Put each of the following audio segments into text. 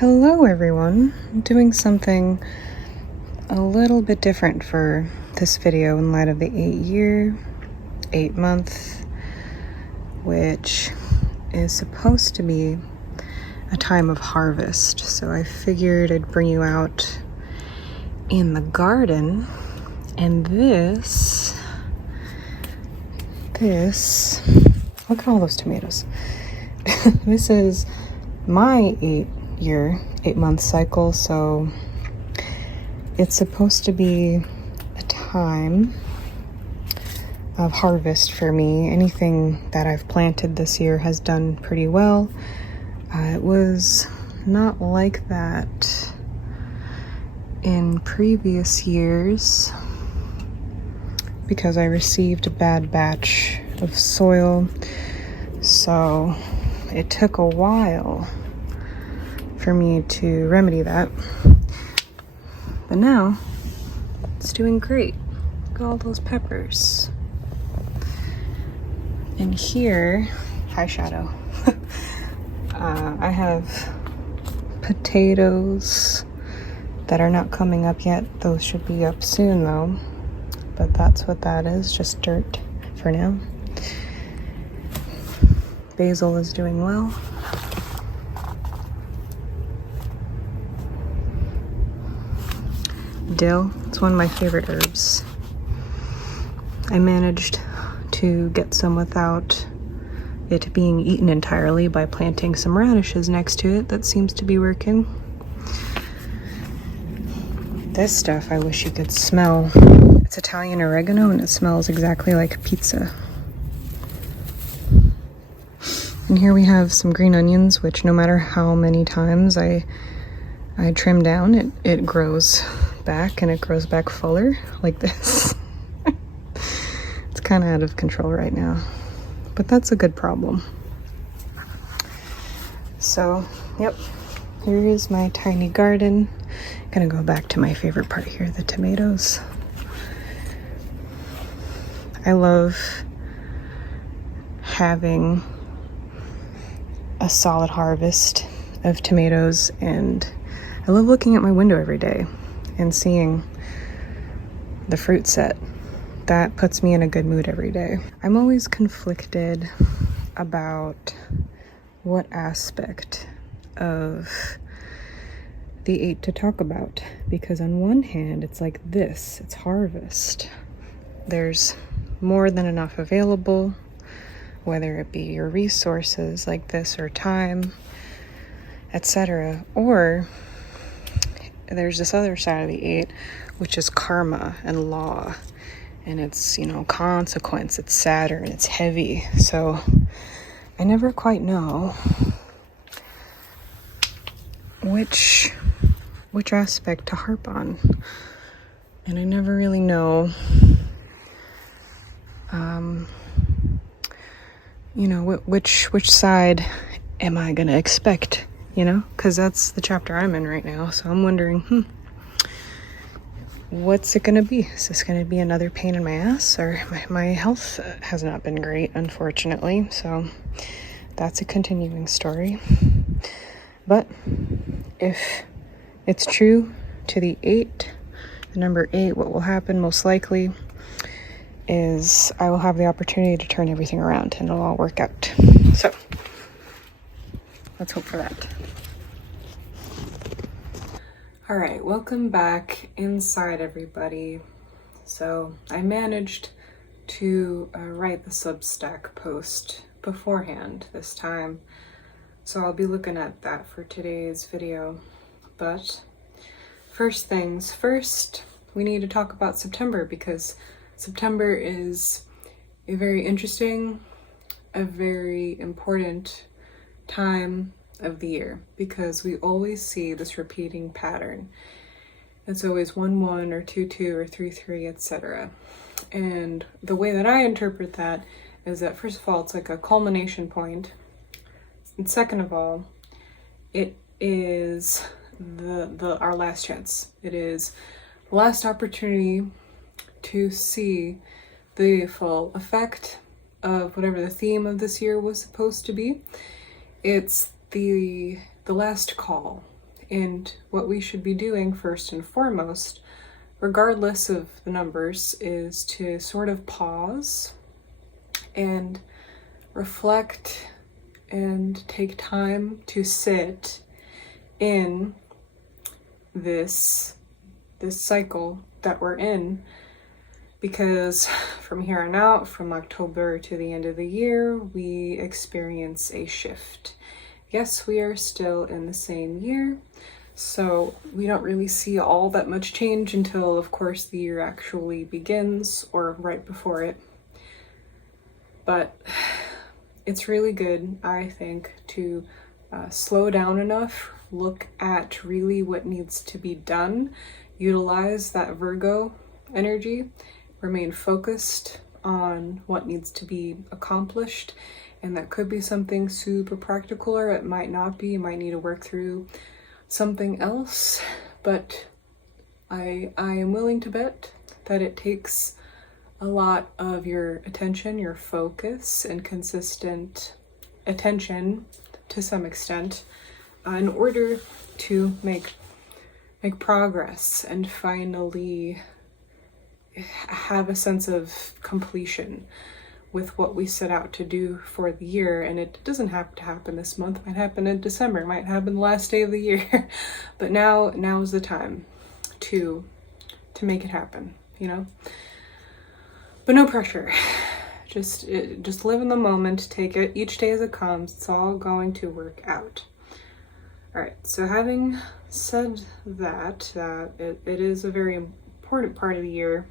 Hello everyone. I'm doing something a little bit different for this video in light of the 8-month, which is supposed to be a time of harvest. So I figured I'd bring you out in the garden, and this, look at all those tomatoes. This is my 8-month cycle, so it's supposed to be a time of harvest for me. Anything that I've planted this year has done pretty well. It was not like that in previous years because I received a bad batch of soil, so it took a while for me to remedy that. But now it's doing great. Look at all those peppers. And here, hi Shadow, I have potatoes that are not coming up yet. Those should be up soon though. But that's what that is, just dirt for now. Basil is doing well. Dill, it's one of my favorite herbs. I managed to get some without it being eaten entirely by planting some radishes next to it. That seems to be working. This stuff I wish you could smell. It's Italian oregano and it smells exactly like pizza. And here we have some green onions, which no matter how many times I trim down, it grows back, and it grows back fuller like this. It's kind of out of control right now, but that's a good problem. So, yep, here is my tiny garden. Gonna go back to my favorite part here, the tomatoes. I love having a solid harvest of tomatoes, and I love looking at my window every day and seeing the fruit set. That puts me in a good mood every day. I'm always conflicted about what aspect of the 8 to talk about, because on one hand it's like this, it's harvest. There's more than enough available, whether it be your resources like this or time, etc. Or there's this other side of the 8, which is karma and law, and it's, consequence, it's Saturn, it's heavy. So I never quite know which aspect to harp on, and I never really know which side am I gonna expect, because that's the chapter I'm in right now. So I'm wondering, what's it gonna be? Is this gonna be another pain in my ass? Or my health has not been great, unfortunately, so that's a continuing story. But if it's true to the 8, the number 8, what will happen most likely is I will have the opportunity to turn everything around and it'll all work out. So let's hope for that. All right, welcome back inside, everybody. So I managed to write the Substack post beforehand this time, so I'll be looking at that for today's video. But first things first, we need to talk about September, because September is a very interesting, a very important time of the year, because we always see this repeating pattern. It's always 1-1 or 2-2 or 3-3, etc. And the way that I interpret that is that, first of all, it's like a culmination point, and second of all, it is our last chance. It is the last opportunity to see the full effect of whatever the theme of this year was supposed to be. It's the last call. And what we should be doing first and foremost, regardless of the numbers, is to sort of pause and reflect and take time to sit in this cycle that we're in, because from here on out, from October to the end of the year, we experience a shift. Yes, we are still in the same year, so we don't really see all that much change until, of course, the year actually begins or right before it. But it's really good, I think, to slow down enough, look at really what needs to be done, utilize that Virgo energy, remain focused on what needs to be accomplished. And that could be something super practical, or it might not be. You might need to work through something else. But I am willing to bet that it takes a lot of your attention, your focus, and consistent attention to some extent in order to make progress and finally have a sense of completion with what we set out to do for the year. And it doesn't have to happen this month. It might happen in December. It might happen the last day of the year. But now is the time to make it happen, you know? But no pressure. Just live in the moment. Take it each day as it comes. It's all going to work out. All right. So having said that it is a very important part of the year,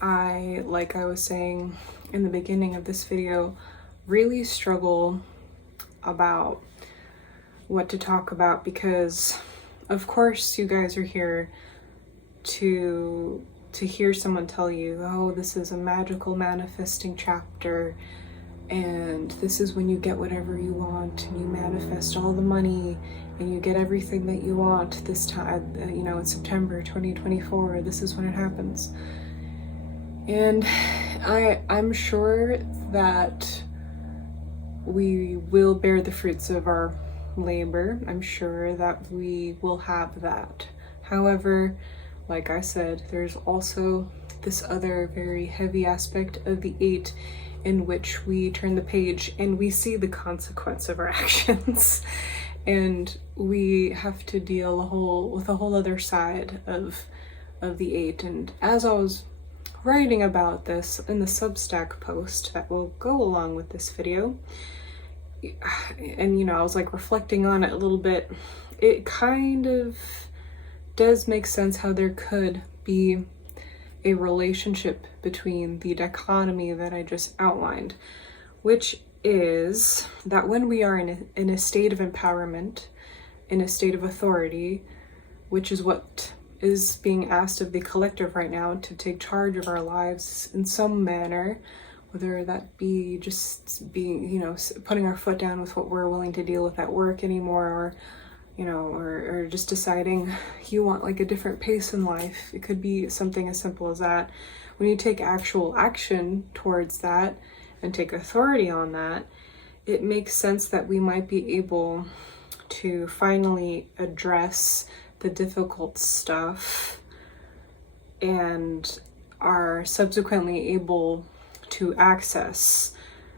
like I was saying in the beginning of this video, really struggle about what to talk about, because of course you guys are here to hear someone tell you, oh, this is a magical manifesting chapter, and this is when you get whatever you want, and you manifest all the money, and you get everything that you want this time, you know, in September 2024, this is when it happens. And I'm sure that we will bear the fruits of our labor. I'm sure that we will have that. However, like I said, there's also this other very heavy aspect of the 8 in which we turn the page and we see the consequence of our actions. And we have to deal with a whole other side of the 8. And as I was writing about this in the Substack post that will go along with this video, and you know, I was like reflecting on it a little bit, it kind of does make sense how there could be a relationship between the dichotomy that I just outlined, which is that when we are in a state of empowerment, in a state of authority, which is what is being asked of the collective right now, to take charge of our lives in some manner, whether that be just being, you know, putting our foot down with what we're willing to deal with at work anymore, or you know, or just deciding you want like a different pace in life. It could be something as simple as that. When you take actual action towards that and take authority on that, it makes sense that we might be able to finally address the difficult stuff and are subsequently able to access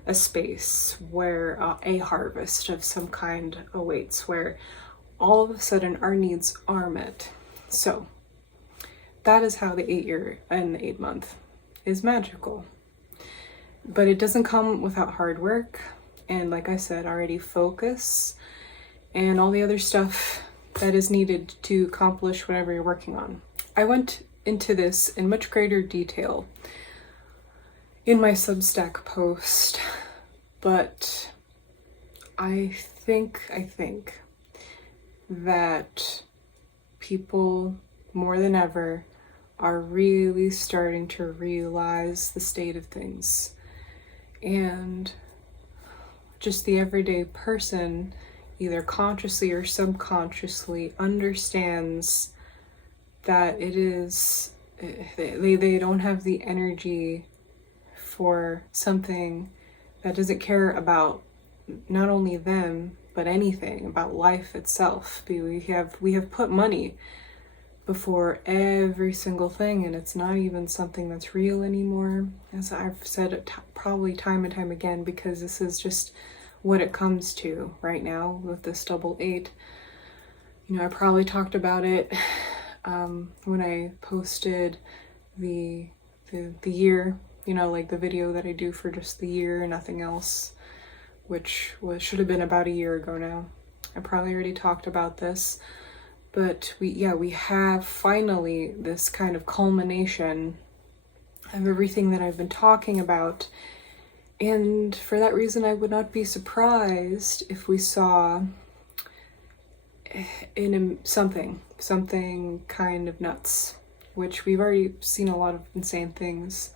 a space where a harvest of some kind awaits, where all of a sudden our needs are met. So that is how the 8-year and the 8-month is magical. But it doesn't come without hard work, and like I said already, focus and all the other stuff that is needed to accomplish whatever you're working on. I went into this in much greater detail in my Substack post, but I think that people more than ever are really starting to realize the state of things, and just the everyday person, either consciously or subconsciously, understands that it is, they don't have the energy for something that doesn't care about not only them, but anything about life itself. We have put money before every single thing, and it's not even something that's real anymore, as I've said it probably time and time again, because this is just what it comes to right now with this double eight. You know, I probably talked about it when I posted the year, you know, like the video that I do for just the year, nothing else, which should have been about a year ago now. I probably already talked about this, but we have finally this kind of culmination of everything that I've been talking about. And for that reason, I would not be surprised if we saw something kind of nuts, which we've already seen a lot of insane things.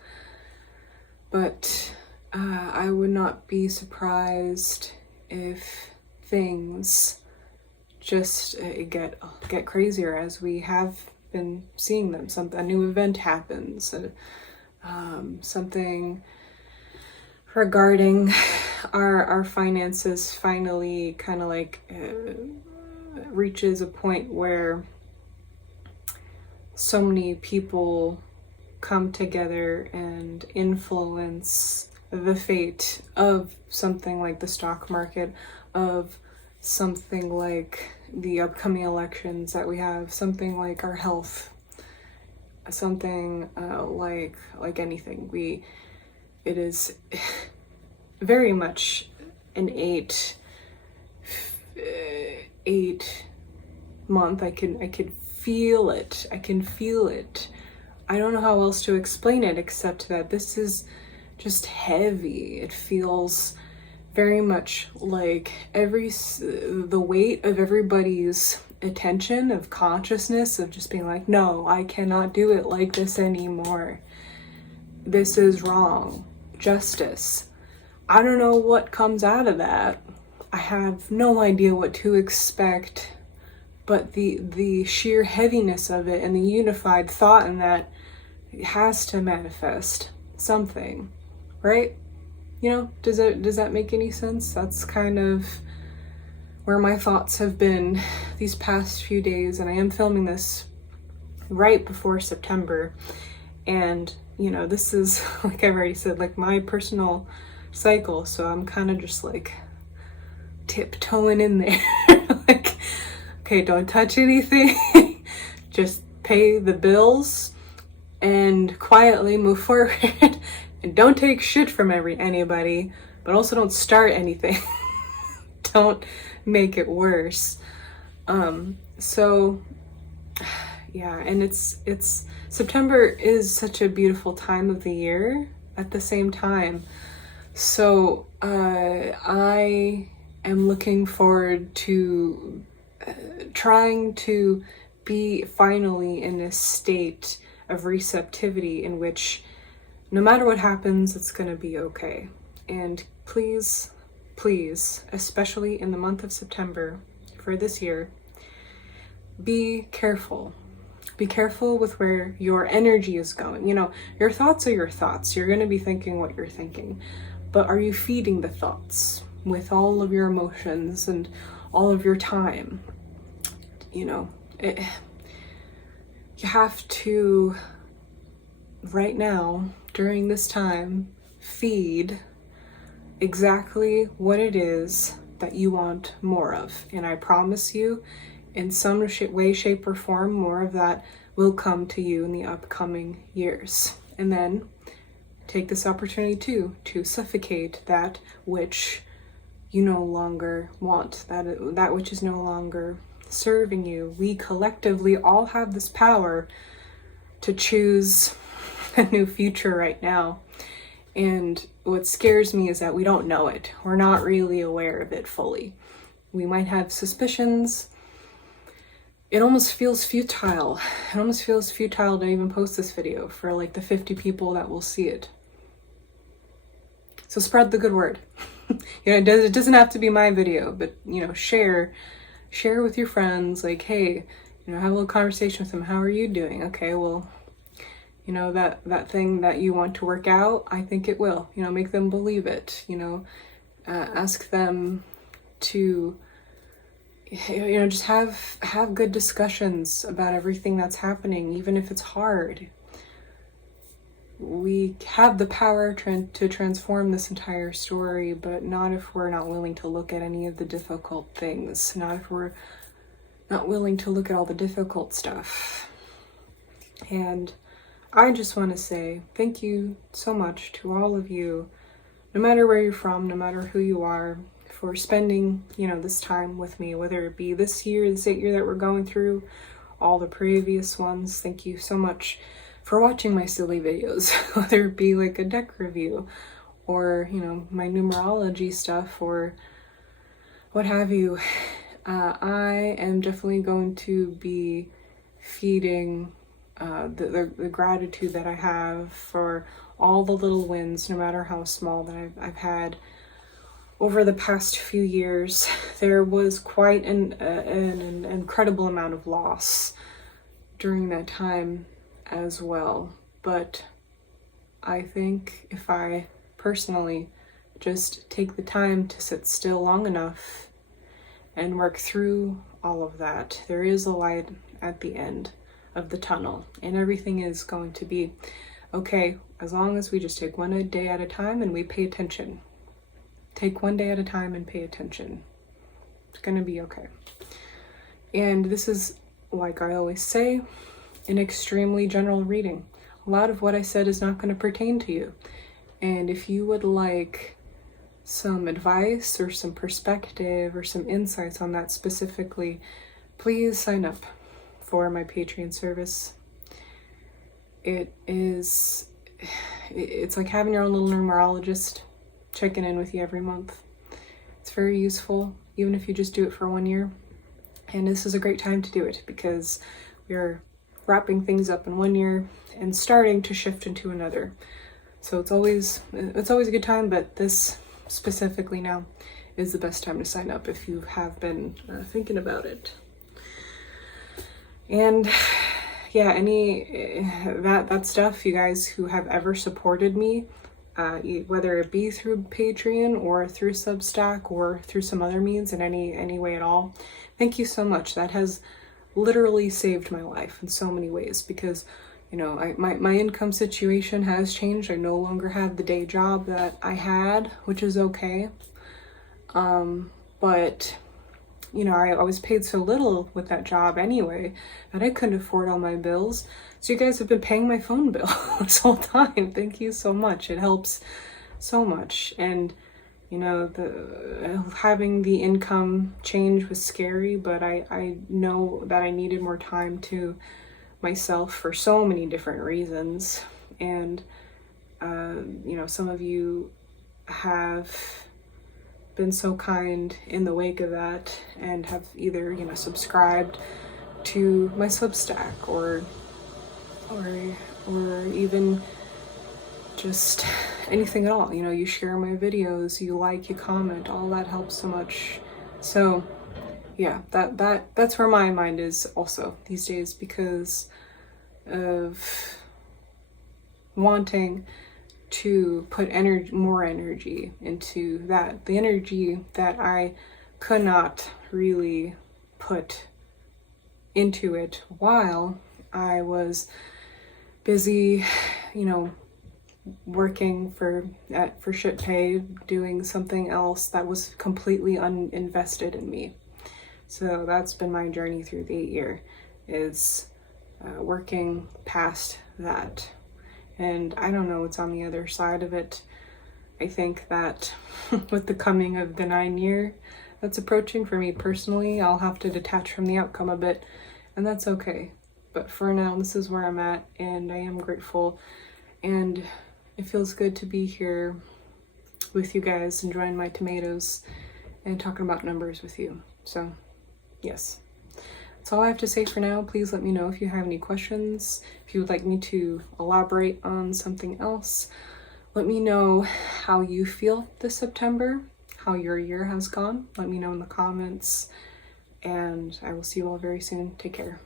But I would not be surprised if things just get crazier, as we have been seeing them. A new event happens, something regarding our finances finally kind of like reaches a point where so many people come together and influence the fate of something like the stock market, of something like the upcoming elections that we have, something like our health, something like anything. It is very much an eight month. I could feel it. I can feel it. I don't know how else to explain it except that this is just heavy. It feels very much like the weight of everybody's attention, of consciousness, of just being like, no, I cannot do it like this anymore. This is wrong. Justice. I don't know what comes out of that. I have no idea what to expect, but the sheer heaviness of it and the unified thought in that, it has to manifest something, right? You know, does that make any sense? That's kind of where my thoughts have been these past few days, and I am filming this right before September. And, you know, this is, like I've already said, like my personal cycle, so I'm kind of just like tiptoeing in there. Like, okay, don't touch anything. Just pay the bills and quietly move forward. And don't take shit from anybody, but also don't start anything. Don't make it worse. So yeah, and it's September is such a beautiful time of the year at the same time. So I am looking forward to trying to be finally in a state of receptivity in which no matter what happens, it's going to be okay. And please, especially in the month of September for this year, be careful. Be careful with where your energy is going. You know, your thoughts are your thoughts. You're going to be thinking what you're thinking. But are you feeding the thoughts with all of your emotions and all of your time? You know, you have to, right now, during this time, feed exactly what it is that you want more of. And I promise you, in some way, shape, or form, more of that will come to you in the upcoming years. And then take this opportunity to suffocate that which you no longer want, that which is no longer serving you. We collectively all have this power to choose a new future right now. And what scares me is that we don't know it. We're not really aware of it fully. We might have suspicions. It almost feels futile. It almost feels futile to even post this video for like the 50 people that will see it. So spread the good word. You know, it doesn't have to be my video, but, you know, share with your friends. Like, hey, you know, have a little conversation with them. How are you doing? Okay, well, you know, that thing that you want to work out, I think it will. You know, make them believe it. You know, ask them to just have good discussions about everything that's happening, even if it's hard. We have the power to transform this entire story, but not if we're not willing to look at any of the difficult things, not if we're not willing to look at all the difficult stuff. And I just want to say thank you so much to all of you, no matter where you're from, no matter who you are, for spending, this time with me, whether it be this year, this 8 year that we're going through, all the previous ones. Thank you so much for watching my silly videos, whether it be like a deck review or, my numerology stuff or what have you. I am definitely going to be feeding the gratitude that I have for all the little wins, no matter how small, that I've had over the past few years. There was quite an incredible amount of loss during that time as well. But I think if I personally just take the time to sit still long enough and work through all of that, there is a light at the end of the tunnel, and everything is going to be okay as long as we just take one day at a time and we pay attention. Take one day at a time and pay attention. It's gonna be okay. And this is, like I always say, an extremely general reading. A lot of what I said is not going to pertain to you. And if you would like some advice or some perspective or some insights on that specifically, please sign up for my Patreon service. It's like having your own little numerologist checking in with you every month. It's very useful, even if you just do it for 1 year. And this is a great time to do it because we're wrapping things up in 1 year and starting to shift into another. So it's always a good time, but this specifically now is the best time to sign up if you have been thinking about it. And yeah, that stuff, you guys who have ever supported me, whether it be through Patreon or through Substack or through some other means in any way at all, thank you so much. That has literally saved my life in so many ways because, my income situation has changed. I no longer have the day job that I had, which is okay. But I was paid so little with that job anyway that I couldn't afford all my bills. So you guys have been paying my phone bill this whole time. Thank you so much. It helps so much. And having the income change was scary, but I know that I needed more time to myself for so many different reasons. And some of you have been so kind in the wake of that and have either subscribed to my Substack or even just anything at all. You share my videos, you like, you comment, all that helps so much. So yeah, that's where my mind is also these days, because of wanting to put more energy into that, the energy that I could not really put into it while I was busy, working for shit pay, doing something else that was completely uninvested in me. So that's been my journey through the 8 year, is working past that. And I don't know what's on the other side of it. I think that with the coming of the 9 year that's approaching for me personally, I'll have to detach from the outcome a bit, and that's okay. But for now, this is where I'm at, and I am grateful, and it feels good to be here with you guys, enjoying my tomatoes and talking about numbers with you. So yes, that's all I have to say for now. Please let me know if you have any questions, if you would like me to elaborate on something else. Let me know how you feel this September, how your year has gone. Let me know in the comments, and I will see you all very soon. Take care.